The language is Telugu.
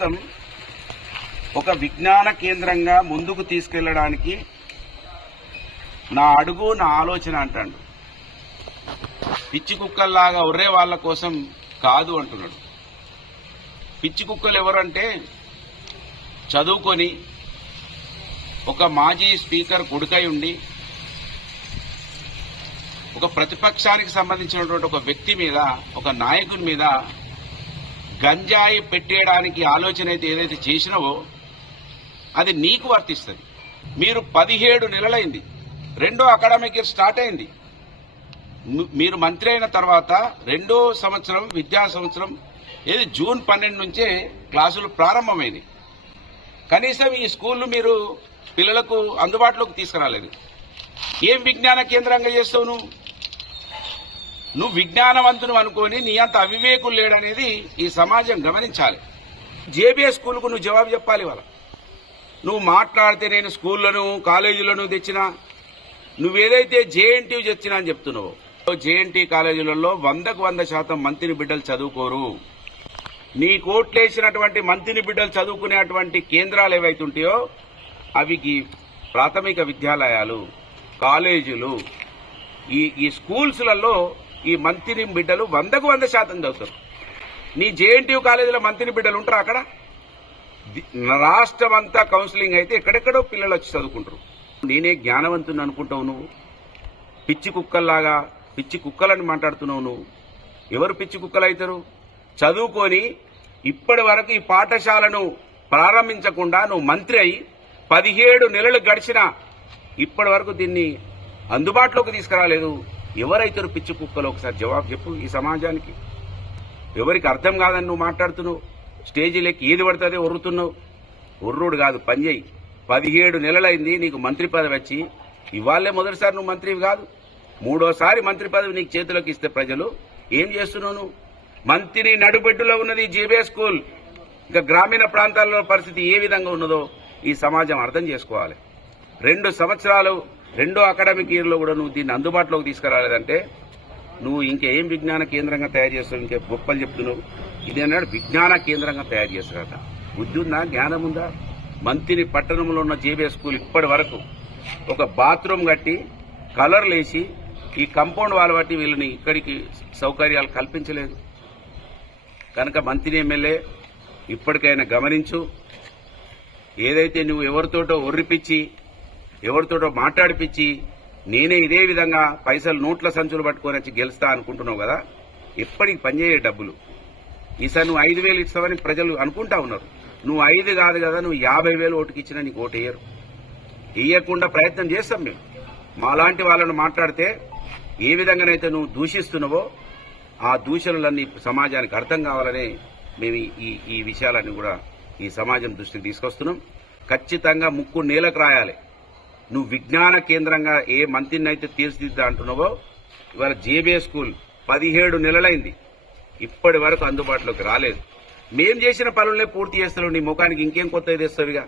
ప్రాంతం ఒక విజ్ఞాన కేంద్రంగా ముందుకు తీసుకెళ్లడానికి నా అడుగు నా ఆలోచన అంటాడు. పిచ్చి కుక్కల్లాగా ఒర్రే వాళ్ళ కోసం కాదు అంటున్నాడు. పిచ్చి కుక్కలు ఎవరంటే చదువుకొని ఒక మాజీ స్పీకర్ కొడుకై ఉండి ఒక ప్రతిపక్షానికి సంబంధించినటువంటి ఒక వ్యక్తి మీద, ఒక నాయకుని మీద గంజాయి పెట్టేయడానికి ఆలోచన అయితే ఏదైతే చేసినావో అది నీకు వర్తిస్తుంది. మీరు 17 నెలలైంది, రెండో అకాడమిక్ ఇయర్ స్టార్ట్ అయింది. మీరు మంత్రి అయిన తర్వాత రెండో సంవత్సరం విద్యా సంవత్సరం ఏది జూన్ 12 నుంచే క్లాసులు ప్రారంభమైంది. కనీసం ఈ స్కూళ్లు మీరు పిల్లలకు అందుబాటులోకి తీసుకురాలేదు. ఏం విజ్ఞాన కేంద్రంగా చేస్తావు నువ్వు విజ్ఞానవంతును అనుకొని నీ అంత అవివేకులు లేడనేది ఈ సమాజం గమనించాలి. జేబీఎస్ స్కూల్కు నువ్వు జవాబు చెప్పాలి. వాళ్ళ నువ్వు మాట్లాడితే నేను స్కూళ్లను కాలేజీలను తెచ్చినా, నువ్వేదైతే జేఎన్టీ తెచ్చినా అని చెప్తున్నావు, జేఎన్టీ కాలేజీలలో 100కు 100% మంత్రిని బిడ్డలు చదువుకోరు. నీ కోట్లేసినటువంటి మంత్రిని బిడ్డలు చదువుకునేటువంటి కేంద్రాలు ఏవైతుంటాయో అవి ప్రాథమిక విద్యాలయాలు, కాలేజీలు, ఈ స్కూల్స్లలో ఈ మంత్రిని బిడ్డలు 100కు 100% చదువుతారు. నీ జేఎన్టీ కాలేజీలో మంత్రిని బిడ్డలు ఉంటారు. అక్కడ రాష్ట్రం అంతా కౌన్సిలింగ్ అయితే ఎక్కడెక్కడో పిల్లలు వచ్చి చదువుకుంటారు. నేనే జ్ఞానవంతుని అనుకుంటావు నువ్వు. పిచ్చి కుక్కల్లాగా పిచ్చి కుక్కలని మాట్లాడుతున్నావు నువ్వు. ఎవరు పిచ్చి కుక్కలు అవుతారు? చదువుకొని ఇప్పటి వరకు ఈ పాఠశాలను ప్రారంభించకుండా నువ్వు మంత్రి అయి 17 నెలలు గడిచినా ఇప్పటి వరకు దీన్ని అందుబాటులోకి తీసుకురాలేదు. ఎవరైతారు పిచ్చి కుక్కలు? ఒకసారి జవాబు చెప్పు ఈ సమాజానికి. ఎవరికి అర్థం కాదని నువ్వు మాట్లాడుతున్నావు. స్టేజీలకి ఏది పడుతుందే ఒర్రుతున్నావు. ఒర్రుడు కాదు, పని చేయి. 17 నెలలైంది నీకు మంత్రి పదవి వచ్చి. ఇవాళ్లే మొదటిసారి నువ్వు మంత్రివి కాదు, మూడోసారి మంత్రి పదవి నీకు చేతిలోకి ఇస్తే ప్రజలు ఏం చేస్తున్నావు నువ్వు? మంత్రి నడుబెడ్డులో ఉన్నది జేబీఎస్ స్కూల్. ఇంకా గ్రామీణ ప్రాంతాల్లో పరిస్థితి ఏ విధంగా ఉన్నదో ఈ సమాజం అర్థం చేసుకోవాలి. 2 సంవత్సరాలు రెండో అకాడమిక్ ఇయర్లో కూడా నువ్వు దీన్ని అందుబాటులోకి తీసుకురాలేదంటే నువ్వు ఇంకేం విజ్ఞాన కేంద్రంగా తయారు చేస్తావు? ఇంకే గొప్పలు చెప్తున్నావు. ఇదేనాడు విజ్ఞాన కేంద్రంగా తయారు చేస్తారట. బుద్ధి ఉందా? జ్ఞానం ఉందా? మంత్రి పట్టణంలో ఉన్న జేబీఎస్ స్కూల్ ఇప్పటి వరకు ఒక బాత్రూమ్ కట్టి కలర్లు వేసి ఈ కంపౌండ్ వాల్ బట్టి వీళ్ళని ఇక్కడికి సౌకర్యాలు కల్పించలేదు. కనుక మంత్రి ఎమ్మెల్యే ఇప్పటికైనా గమనించు. ఏదైతే నువ్వు ఎవరితోటో ఒర్రిపిచ్చి ఎవరితోటో మాట్లాడిపిచ్చి నేనే ఇదే విధంగా పైసలు నోట్ల సంచులు పట్టుకొని వచ్చి గెలుస్తా అనుకుంటున్నావు కదా, ఎప్పటికి పనిచేయే డబ్బులు. ఈసారి నువ్వు 5,000 ఇస్తావని ప్రజలు అనుకుంటా ఉన్నారు. నువ్వు 5 కాదు కదా, నువ్వు 50,000 ఓటుకి ఇచ్చినా నీకు ఓటు వేయరు. వేయకుండా ప్రయత్నం చేస్తాం మేము. మాలాంటి వాళ్ళను మాట్లాడితే ఏ విధంగానైతే నువ్వు దూషిస్తున్నావో ఆ దూషణలన్నీ సమాజానికి అర్థం కావాలని మేము ఈ విషయాలన్నీ కూడా ఈ సమాజం దృష్టికి తీసుకొస్తున్నాం. ఖచ్చితంగా ముక్కు నేలకు రాయాలి. నువ్వు విజ్ఞాన కేంద్రంగా ఏ మంత్రిని అయితే తీర్చిదిద్దా అంటున్నావో ఇవాళ జేబీఎస్ స్కూల్ 17 నెలలైంది, ఇప్పటి వరకు అందుబాటులోకి రాలేదు. మేం చేసిన పనులనే పూర్తి చేస్తున్నావు. నీ ముఖానికి ఇంకేం కొత్తగా తెస్తావుగా?